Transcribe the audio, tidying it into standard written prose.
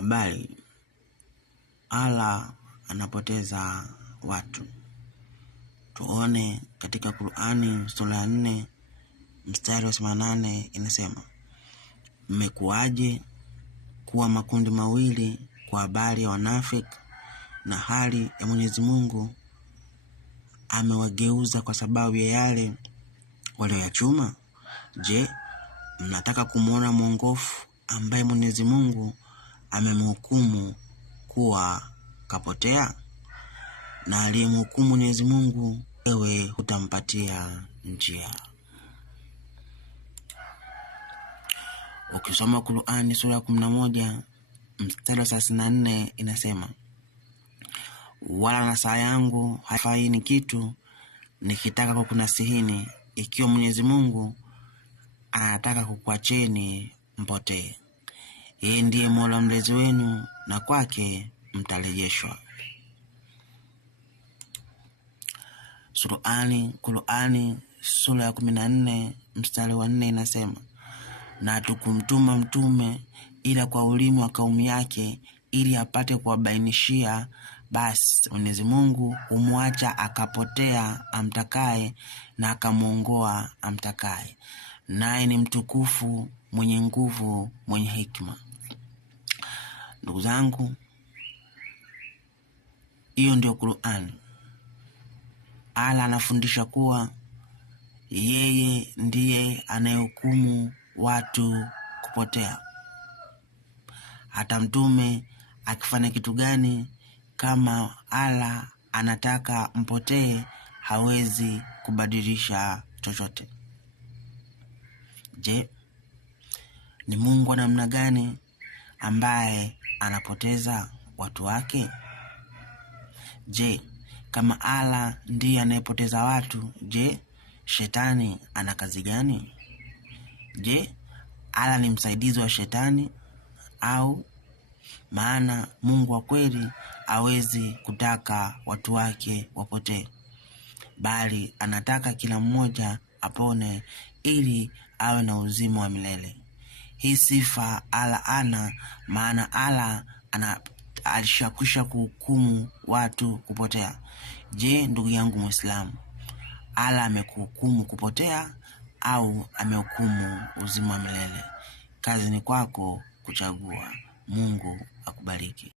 Habari. Allah anapoteza watu. Tuone katika Qur'ani sura ya 4 mstari wa 88 inasema, mmekuaje kuwa makundi mawili kwa habari ya wanafiki, na hali ya Mwenyezi Mungu amewageuza kwa sababu ya yale walioyachuma? Je, mnataka kumuona mwongofu ambaye Mwenyezi Mungu amemhukumu kuwa kapotea? Na aliyemhukumu Mwenyezi Mungu, ewe hutampatia njia. Ukisoma Qur'ani sura ya 11 mstari wa 34 inasema, wala nasaa yangu haifaini kitu nikitaka kukunasihini, ikiwa Mwenyezi Mungu anataka kukuacheni mpotee. Yeye ndiye Mola mlezi wenu, na kwake mtarejeshwa. Qur'ani sura ya 14 mstari wa 4 inasema, na tukumtuma mtume ila kwa ulimi wa kaumu yake, ili apate kuwabainishia, basi Mwenyezi Mungu humwacha akapotea amtakaye, na akamuongoa amtakaye, naye ni mtukufu, mwenye nguvu, mwenye hikma. Ndugu zangu, hiyo ndio Qur'ani. Allah anafundisha kuwa yeye ndiye anayehukumu watu kupotea. Hata mtume akifanya kitu gani, kama Allah anataka mpotee, hawezi kubadilisha chochote. Je, ni Mungu wa namna gani ambaye anapoteza watu wake? Je, kama Allah ndiye anayepoteza watu, je, shetani ana kazi gani? Je, Allah ni msaidizi wa shetani? Au maana Mungu wa kweli hawezi kutaka watu wake wapotee, bali anataka kila mmoja apone ili awe na uzima wa milele. Hii sifa Allah ana, maana Allah alishakwisha kuhukumu watu kupotea. Je, ndugu yangu Muislamu, Allah amekuhukumu kupotea au amehukumu uzima wa milele? Kazi ni kwako kuchagua. Mungu akubariki.